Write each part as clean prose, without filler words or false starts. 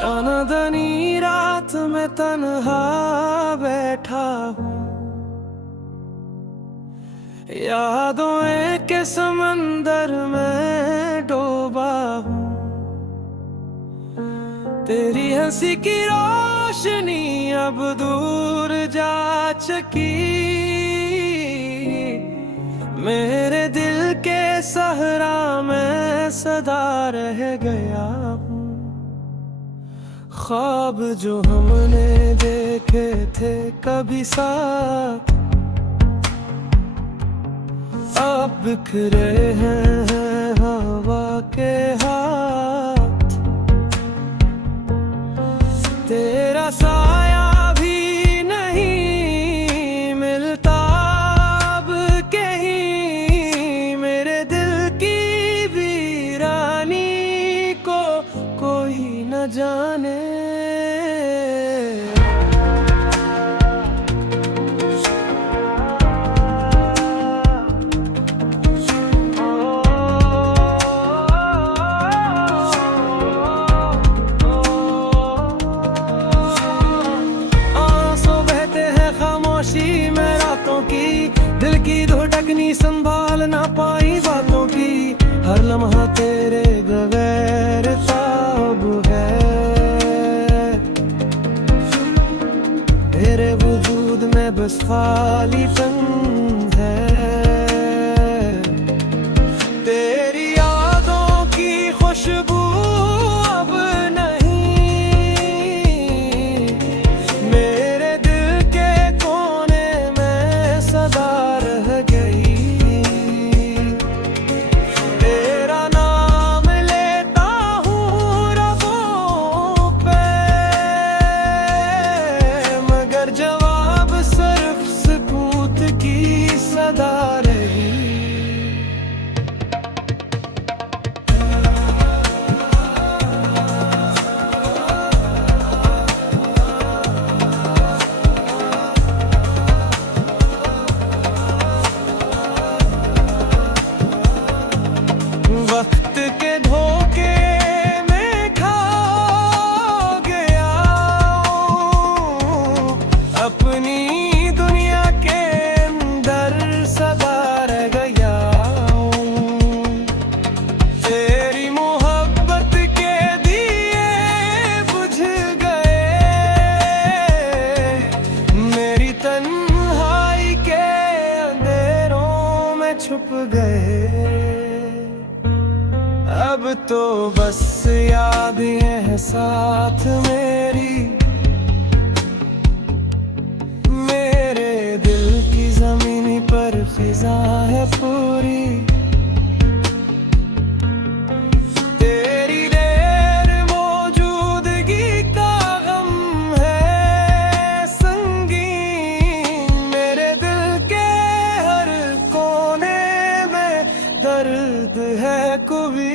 चांदनी रात में तन्हा बैठा हूँ, यादों के समंदर में डूबा हूँ। तेरी हंसी की रोशनी अब दूर जा चुकी, मेरे दिल के सहरा में सदा रह गया हूँ। ख्वाब जो हमने देखे थे कभी साथ, अब बिखरे हैं हवा के हाथ। तेरा साया भी नहीं मिलता अब कहीं, मेरे दिल की वीरानी को कोई न जाने। में रातों की दिल की धड़कनी संभाल ना पाई बातों की, हर लम्हा तेरे बगैर ताब है। तेरे वजूद में बस खालीपन है। तेरी यादों की खुशबू अब वक्त के धोखे में खा गया, अपनी दुनिया के अंदर सदा रह गया। तेरी मोहब्बत के दिए बुझ गए, मेरी तन्हाई के अंधेरों में छुप गए। अब तो बस यादें हैं साथ मेरी, मेरे दिल की ज़मीनी पर ख़िज़ा है पूरी। तेरी गैर मौजूदगी का गम है संगीन, मेरे दिल के हर कोने में दर्द है कभी।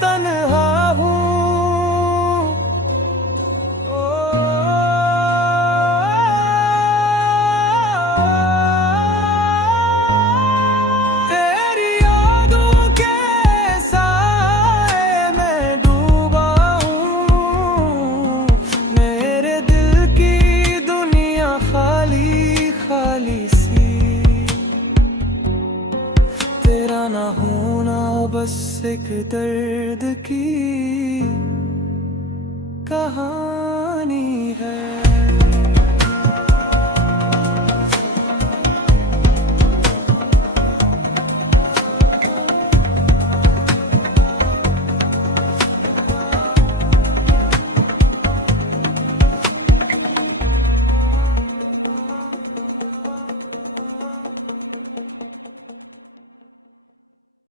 तन्हा हूँ, तेरी यादों के साए में डूबा हूँ, मेरे दिल की दुनिया खाली खाली सी। तेरा ना होना बस एक दर्द की कहानी है।